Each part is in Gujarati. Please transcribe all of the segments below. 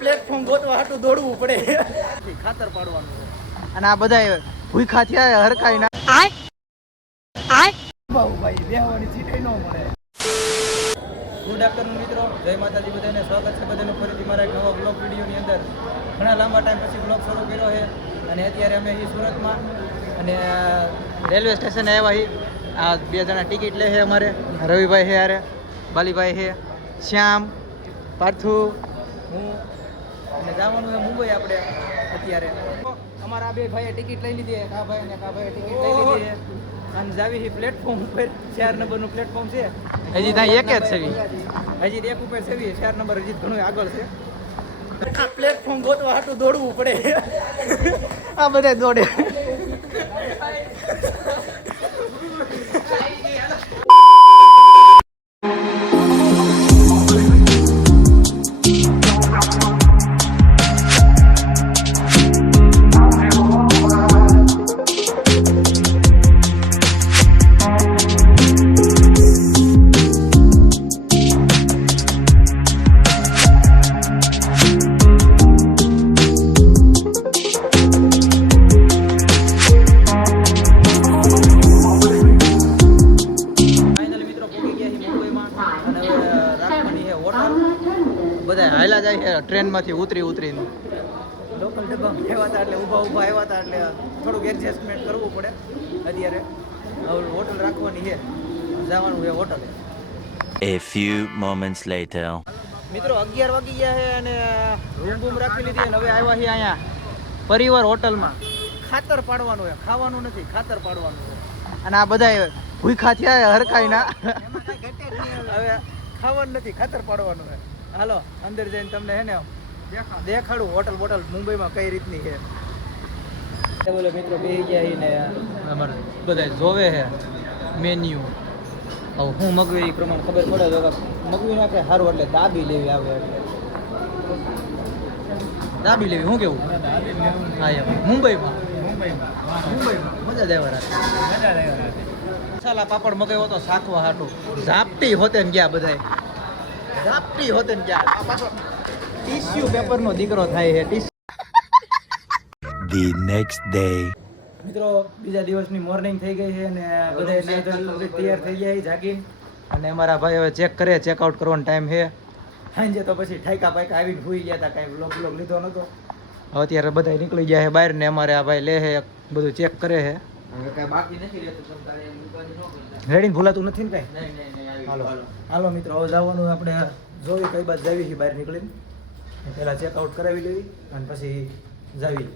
પ્લેટફોર્મ ગોતવા હાટું દોડવું પડે, ખાતર પાડવાનું. અને આ બધા ભૂખા થયા હરખાઈ ના ભાઈ બેહવાની સીટ ન મળે. ગુડ આફ્ટરનૂન મિત્રો, જય માતાજી, બધાને સ્વાગત છે બધાનું ફરીથી મારા એક નવા બ્લોગ વિડીયોની અંદર. ઘણા લાંબા ટાઈમ પછી બ્લોગ શરૂ કર્યો છે અને અત્યારે અમે અહીં સુરતમાં અને રેલવે સ્ટેશને આવ્યા છીએ. આ બે જણા ટિકિટ લે છે અમારે, રવિભાઈ છે યારે, બાલીભાઈ છે, શ્યામ, પાર્થુ, હું અને જવાનું છે મુંબઈ આપણે અત્યારે. અમારા બે ભાઈએ ટિકિટ લઈ લીધી છે, કા ભાઈ અને કા ભાઈએ ટિકિટ લઈ લીધી છે અને જાવી છે પ્લેટફોર્મ ઉપર. 4 નંબરનું પ્લેટફોર્મ છે, હજી ત્યાં એક જ છે, હજી એક ઉપર છે, 4 નંબર હજી ઘણું આગળ છે. પ્લેટફોર્મ ગોતવા હાટું દોડવું પડે, આ બધા દોડે. બધા હાયલા જાય છે ટ્રેનમાંથી ઉતરીને. લોકલ ડબ્બામાં આવ્યા હતા એટલે ઊભા આવ્યા હતા એટલે થોડુંક એડજસ્ટમેન્ટ કરવું પડે. અત્યારે હોટલ રાખવાની છે, જવાનું છે hotel. A few moments later. મિત્રો 11 વાગી ગયા છે અને રૂમ રાખી લીધી અને હવે આવ્યા છીએ અહીંયા પરિવાર હોટલમાં. ખાતર પાડવાનું છે, ખાવાનું નથી, ખાતર પાડવાનું છે. અને આ બધા ભૂખા થયા હરખાઈ ના, હવે ખાવાનું નથી, ખાતર પાડવાનું છે. હાલો અંદર જઈને તમને હે ને દેખાડું હોટલ બોટલ મુંબઈમાં કઈ રીતની છે. બોલો મિત્રો બેસી ગયા ને અમારે બધા જોવે છે મેન્યુ. હવે હું મગવી એ પ્રમાણે ખબર પડે તો મગવી નાખે સારું, એટલે દાબી લેવી આવે. દાબી લેવી શું કેવું? હા એમ મુંબઈમાં મજા દેવા રાખે. મસાલા પાપડ મગાવ્યો તો શાકવા હાટું, ઝાપટી હોતે ને ગયા બધા, ઝાપટી હોતે ને ગયા. આ પાછો ટીશ્યુ પેપરનો દીકરો થાય છે. The next day. મિત્રો બીજા દિવસની મોર્નિંગ થઈ ગઈ છે અને બધા તૈયાર થઈ ગયા જાગીને. અને અમારા ભાઈ હવે ચેક કરે, ચેકઆઉટ કરવાનો ટાઈમ છે. સાંજે તો પછી ઠાયકા પાયકા આવીને ભૂઈ ગયા હતા, કાંઈ બ્લોગ લીધો નહોતો. હવે અત્યારે બધા નીકળી ગયા છે બહાર ને અમારે આ ભાઈ લે છે, બધું ચેક કરે છે. હવે કાંઈ બાકી નથી રહેતું, રેડી ભૂલાતું નથી ને કાંઈ. હાલો હાલો મિત્રો, હવે જવાનું આપણે જોવી કઈ બાજુ જાવી છે બહાર નીકળીને. પહેલાં ચેકઆઉટ કરાવી લેવી અને પછી જાવી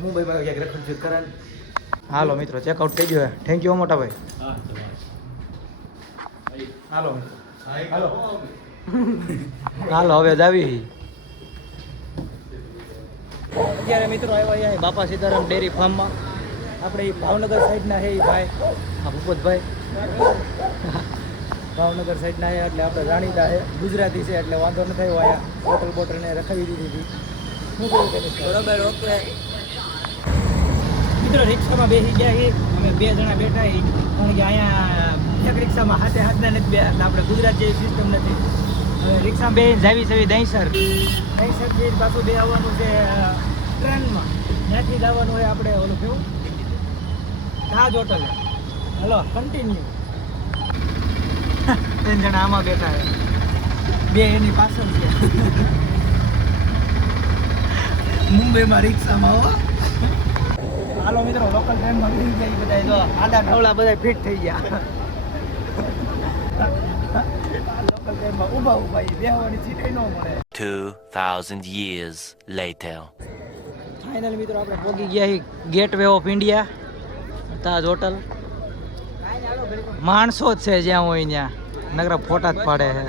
મુંબઈમાં ક્યાંક રખડફીર કરાવી. હાલો મિત્રો ચેકઆઉટ થઈ ગયો. થેન્ક યુ મોટા ભાઈ. હાલો હાલો હાલો હવે જાવી. અત્યારે મિત્રો આવ્યા છે બાપા સીતારામ ડેરી ફાર્મમાં. આપણે એ ભાવનગર સાઈડના છે એ ભાઈ, હા ભૂપતભાઈ ભાવનગર સાઈડના છે એટલે આપણે જાણીતા છે, ગુજરાતી છે એટલે વાંધો ન થયો. અહીંયા બોટલ બોટલને રખાવી દીધી હતી. શું કહ્યું કે બરોબર? ઓકે મિત્રો રિક્ષામાં બેસી ગયા છીએ અમે, 2 જણા બેઠા છીએ. કારણ કે અહીંયા એક રિક્ષામાં હાથે હાથના નથી બે, એટલે આપણે ગુજરાત જેવી સિસ્ટમ નથી. હવે રિક્ષામાં બેસીને જાવી છે દહીંસરથી પાછું બે આવવાનું છે ટ્રેનમાં. ત્યાંથી જવાનું હોય આપણે ઓલું કેવું તાજ હોટલ. Hello continue. 3 જણા આમાં બેઠા છે, 2 એની પાછળ છે. મુંબઈમાં રિક્ષામાં હો. હાલો મિત્રો લોકલ ટ્રેનમાં બેસી ગયા બધા, જો આડા ઢવળા બધા ફિટ થઈ ગયા. લોકલ ટ્રેનમાં ઊભા બેહવાની સીટ ન મળે. 2000 years later. ફાઇનલ મિત્રો આપણે પહોંચી ગયા છીએ gateway of India, Taj hotel. માણસો જ છે જ્યાં હોય ત્યાં, નકરા ફોટા જ પાડે છે.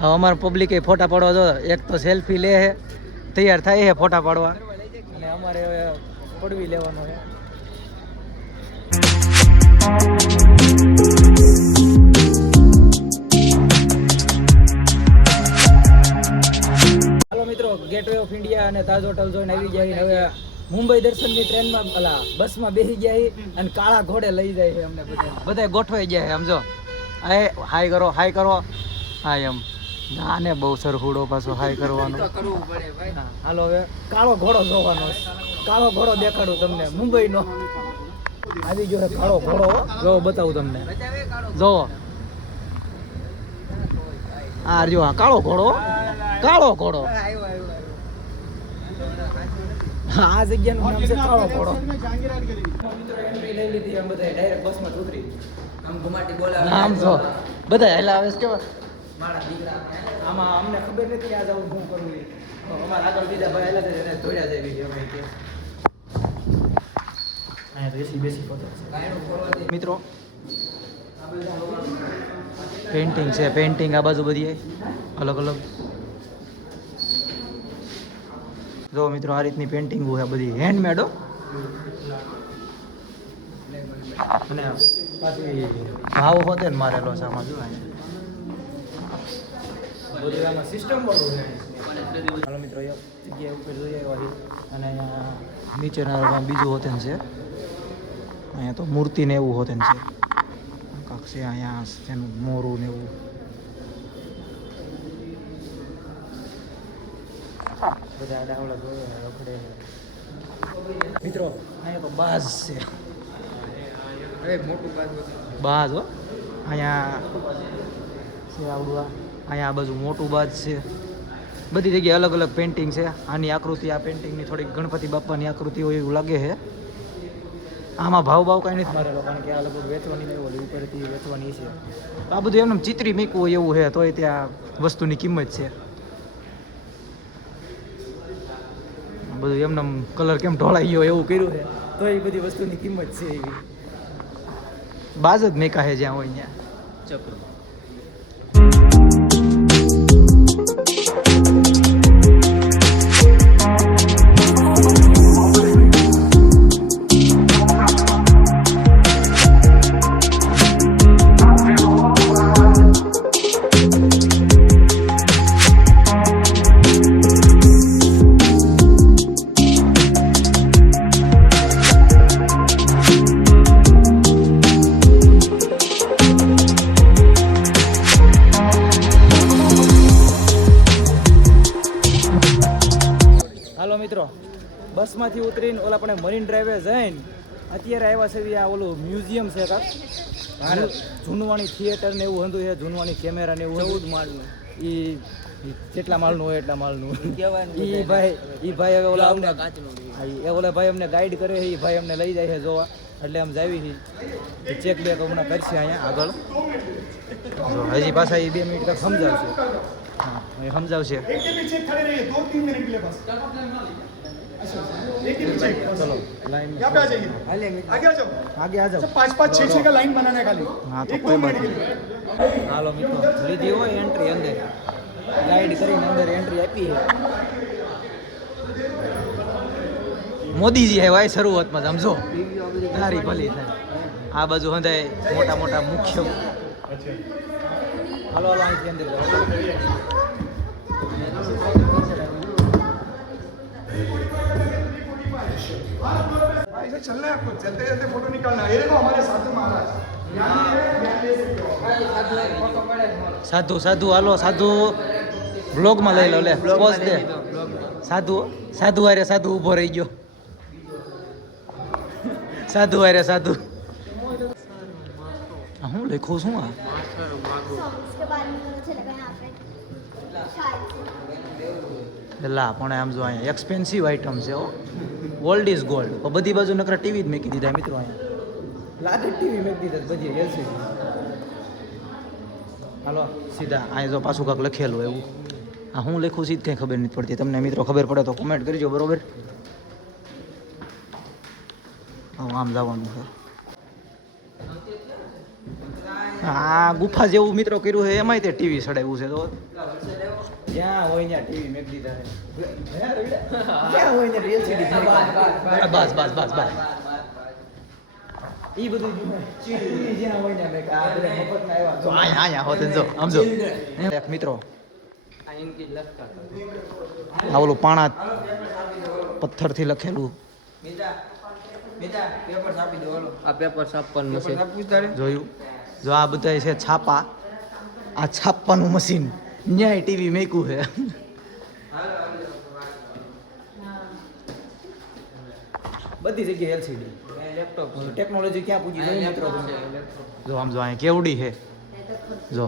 હવે અમારે પબ્લિકે ફોટા પાડવા જો, એક તો સેલ્ફી લે છે, તૈયાર થાય છે ફોટા પાડવા, અને અમારે હવે પડવી લેવાનો છે. હાલો મિત્રો ગેટવે ઓફ ઇન્ડિયા અને તાજ હોટલ જોઈને આવી ગયા. હવે મુંબઈ દર્શનની ટ્રેનમાં બસમાં બેસી ગયા અને કાળા ઘોડે લઈ જાય છે અમને. બધા ગોઠવાઈ ગયા છે સમજો. હાય કરો, હાય કરો. હા એમ ના ને બહુ સરહુડો પાછો હાઈ કરવાનો કરવું પડે ભાઈ. હા, હાલો હવે કાળો ઘોડો જોવાનો છે. કાળો ઘોડો દેખાડું તમને મુંબઈનો આવી ગયો છે કાળો ઘોડો હો. જો બતાવું તમને જો આ જો આ કાળો ઘોડો કાળો ઘોડો હા, આ જગ્યાનું નામ છે કાળો ઘોડો. મિત્રો એન્ટ્રી લઈ લીધી એમ બધા ડાયરેક્ટ બસમાં જ ઉતરી. આમ ઘુમાટી બોલાવે. આમ જો બધા હેલા આવે છે કેવા મારા દીકરા આમાં અમને ખબર નથી કે આ જવું શું કરવું એ. તો અમારા આગળ બીજા ભાઈ હેલા છે એને ધોડ્યા જાય અમે કે અહીંયા તો એસી બેસી પહોંચે ગાયનું ખોલવા દે. મિત્રો પેઇન્ટિંગ છે પેઇન્ટિંગ આ બાજુ બધી અલગ અલગ જો મિત્રો આ રીતની પેઇન્ટિંગ છે બધી હેન્ડમેડ હો અને પાછી ભાવ હોતે ને મારેલો છે આમાં જો બધું આમાં સિસ્ટમ વાળું છે હાલો મિત્રો એક જગ્યાએ ઉપર જોઈ આવ્યા છીએ અને અહીંયા નીચેના બીજું હોતેન છે અહીંયા તો મૂર્તિ ને એવું હોતેન છે કાંક છે અહીંયા તેનું મોરું ને એવું બધા ડાવડા જોયે રખડે મિત્રો અહીંયા તો બાજ છે હવે મોટું બાજુ બાજ હો અહીંયા છે આવડું અહીંયા આ બાજુ મોટું બાજ છે બધી જગ્યાએ અલગ અલગ પેઇન્ટિંગ છે આની આકૃતિ આ પેઇન્ટિંગની થોડીક ગણપતિ બાપાની આકૃતિ હોય એવું લાગે છે આમાં ભાવ કાંઈ નથી મારેલો કારણ કે આ લગભગ વેચવાની નહીં હોય ઉપરથી વેચવાની છે આ બધું એમને ચિત્રી મૂકવું હોય એવું છે તોય ત્યાં વસ્તુની કિંમત છે બધું એમને કલર કેમ ઢોળાઈ ગયો એવું કર્યું છે તો એ બધી વસ્તુની કિંમત છે એવી બાજ જ મેકા છે જ્યાં હોય ત્યાં ચક્ર. હાલો મિત્રો બસમાંથી ઉતરીને ઓલા આપણે મરીન ડ્રાઈવે જઈને અત્યારે આવ્યા છે આ ઓલું મ્યુઝિયમ છે કાંક ભારત જૂનવાણી થિયેટર ને એવું હતું છે જૂનવાણી કેમેરા ને એવું 14 માળનું. એ જેટલા માળનું હોય એટલા માળનું કહેવાનું એ ભાઈ હવે ઓલા અમને કાચનું. હા, એ ઓલા ભાઈ અમને ગાઈડ કરે છે એ ભાઈ અમને લઈ જાય છે જોવા એટલે આમ જાવી છે ચેક બેક હમણાં કરશે અહીંયા આગળ જો હજી પાછા એ 2 મિનિટ તક સમજાવશે હા એ સમજાવશે एक के पीछे खड़े रहिए 2-3 मिनट के लिए बस एक के पीछे एक बस। ચલો લાઈન यहाँ पे आ जाइए હાલે મિત્રો. आगे आ जाओ આગે આ अच्छा જાઓ 5-5 6-6 का लाइन बनाना है खाली हाँ, तो 1-2 कोई मिनट बात के लिए હાલો મિત્રો લીધી હોય એન્ટ્રી અંદર ગાઈડ કરીને અંદર એન્ટ્રી આપી છે મોદીજી આવ્યા શરૂઆતમાં સમજો તારી ભલી થાય આ બાજુ હંધાય મોટા મોટા મુખ્ય હાલો હાલો અહીંથી અંદર જાઓ ऐसे चलना है आपको चलते चलते फोटो निकालना है ये देखो हमारे साथ में महाराज સાધુ સાધુ હાલો સાધુ બ્લોગમાં લઈ લો લે પોઝ દે સાધુ સાધુ હારે સાધુ ઊભો રહી ગયો સાધુ હારે સાધુ આ હું લખું છું આ उसके बारे में पता चलेगा यहाँ पे शायद લા પણ આમ જો અહીંયા એક્સપેન્સિવ આઇટમ છે હો ઓલ્ડ ઇઝ ગોલ્ડ બધી બાજુ નકરા ટીવી જ મેકી દીધા મિત્રો અહીંયા લાગે ટીવી મેકી દીધા બધી એલસીડી હાલો સીધા અહીંયા જો પાછું કાંક લખેલું એવું આ હું લખું સીધ કંઈ ખબર નથી પડતી તમને મિત્રો ખબર પડે તો કોમેન્ટ કરજો બરોબર આમ જવાનું છે આ ગુફા જેવું મિત્રો કર્યું છે એમાંય તે ટીવી સડાવ્યું છે તો જ્યાં હોય ત્યાં ટીવી મેક દીધા છે જ્યાં હોય ત્યાં એલસીડી બસ બસ બસ બસ ઈ બધું ટીવી જ્યાં હોય ત્યાં મેક આ બધા મફતના આવ્યા જો આયા આયા હોતે જો સમજો એક મિત્રો આ ઇનકી લખતા આ ઓલું પાણા પથ્થરથી લખેલું આ પેપર છાપવાનું મશીન જોયું જો આ બધા છે છાપા આ છાપવાનું મશીન ન્યાય ટીવી મેકું છે બધી જગ્યાએ એલસીડી લેપટોપ ટેકનોલોજી ક્યાં પૂજી જોઈ મિત્રો તમે? લેપટોપ જો આમ જો અહીંયા કેવડી છે જો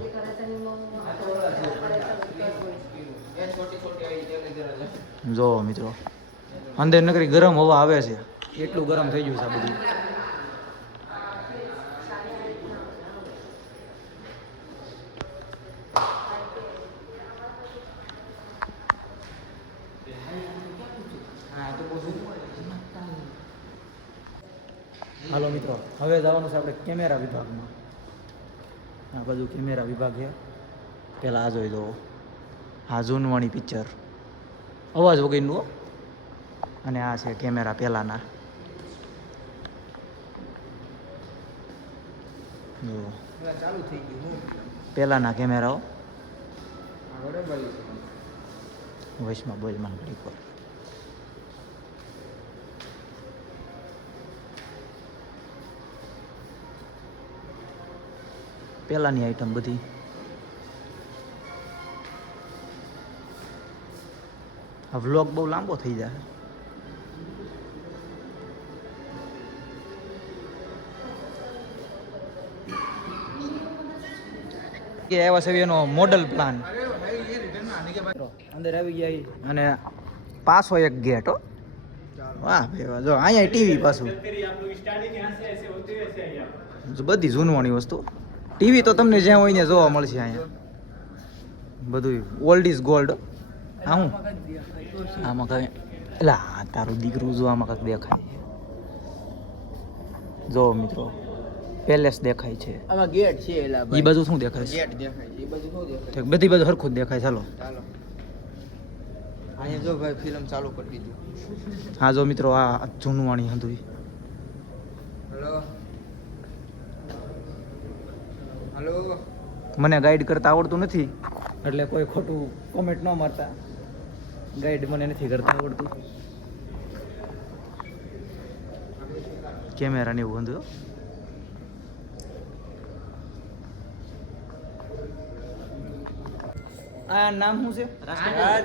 એ છોટી છોટી આવી તેને જરા લેપટોપ જો મિત્રો અંદર નકરી ગરમ હવા આવે છે એટલું ગરમ થઈ ગયું છે આ બધું હા તો બહુ હાલો મિત્રો હવે જવાનું છે આપણે કેમેરા વિભાગમાં આ બાજુ કેમેરા વિભાગ છે પહેલાં આ જોઈ દો આ જૂનવાણી પિક્ચર અવાજ વગરનું હો. અને આ છે કેમેરા પહેલાંના જો ચાલુ થઈ ગયું હું પહેલાંના કેમેરાઓ આગળ ભાઈ વચમાં બોલમાં ઘડી પર પહેલાંની આઈટમ બધી આ વ્લોગ બહુ લાંબો થઈ જાય કે આવ્યા છે એનો મોડલ પ્લાન અંદર આવી ગયા ઈ. અને પાછો એક ગેટ હો વાહ ભાઈ વાહ જો અહીંયા ટીવી પાછું જો બધી જૂનવાણી વસ્તુ ટીવી તો તમને જ્યાં હોય ને જોવા મળશે અહીંયા બધું ઓલ્ડ ઇઝ ગોલ્ડ હા હું આમાં કઈ એટલે આ તારું દીકરું જો આમાં કંઈક દેખાય છે જો મિત્રો પેલેસ દેખાય છે આમાં ગેટ છે એલા એ બાજુ શું દેખાય છે ગેટ દેખાય છે એ બાજુ શું દેખાય ઠીક, બધી બાજુ હરખું જ દેખાય ચાલો ચાલો અહીંયા જો ભાઈ ફિલ્મ ચાલુ કરી દીધું હા જો મિત્રો આ જૂનવાણી હતું હેલો હેલો મને ગાઈડ કરતા આવડતું નથી એટલે કોઈ ખોટું કોમેન્ટ ન મારતા ગાઈડ મને નથી કરતા આવડતું કેમેરા ને એવું હતું આ નામ શું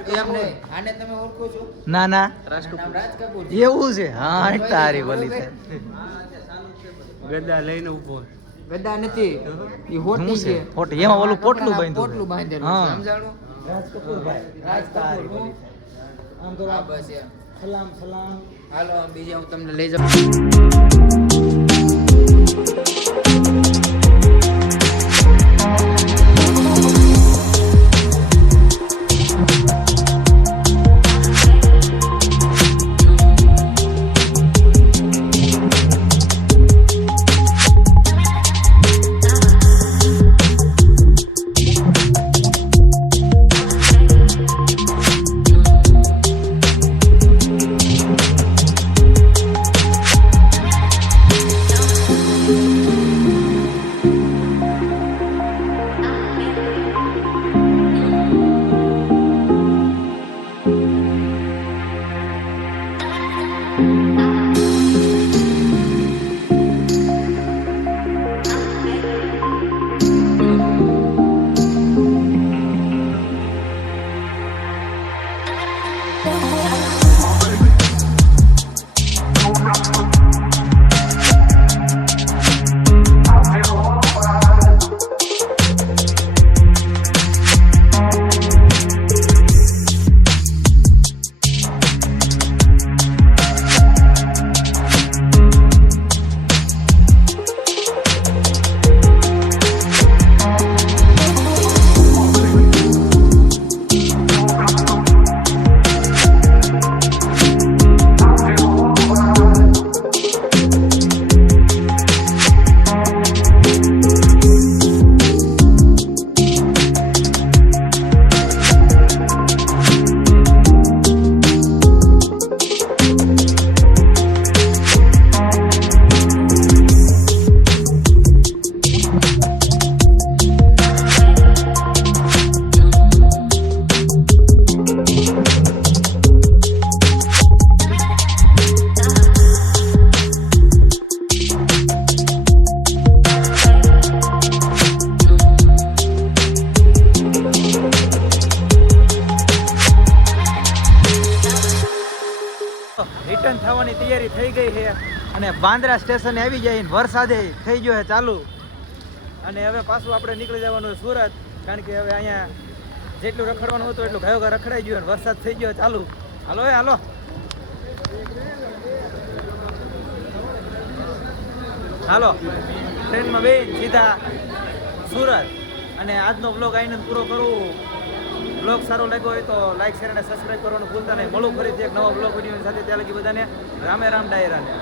છે એમ નહીં આને તમે ઓળખો છો ના ના નામ રાજ કપૂર એવું છે હા તારી બોલી છે ગદા લઈને ઉભો ગદા નથી એ શું હોટી છે છે પોટ એમાં ઓલું પોટલું બાંધ્યું પોટલું બાંધેલું હા. છે સમજાણું રાજ કપૂરભાઈ રાજ તારી કપૂર બોલી છે. આમ તો હા બસ એમ સલામ સલામ હાલો આમ બીજે હું તમને લઈ જાઉં રિટર્ન થવાની તૈયારી થઈ ગઈ છે અને બાંદ્રા સ્ટેશને આવી જાય વરસાદે થઈ ગયો છે ચાલુ અને હવે પાછું આપણે નીકળી જવાનું છે સુરત કારણ કે હવે અહીંયા જેટલું રખડવાનું હતું એટલું ઘાયો ઘા રખડાઈ ગયું અને વરસાદ થઈ ગયો ચાલુ હાલો હાલો હાલો ટ્રેનમાં બેન સીધા સુરત અને આજનો બ્લોગ આઈને પૂરો કરું બ્લોગ સારો લાગ્યો હોય તો લાઈક શેર અને સબસ્ક્રાઈબ કરવાનું ભૂલતા નહીં મળું ફરીથી એક નવા બ્લોગ વિડીયો સાથે ત્યાં લગી બધાને રામે રામ ડાયરાને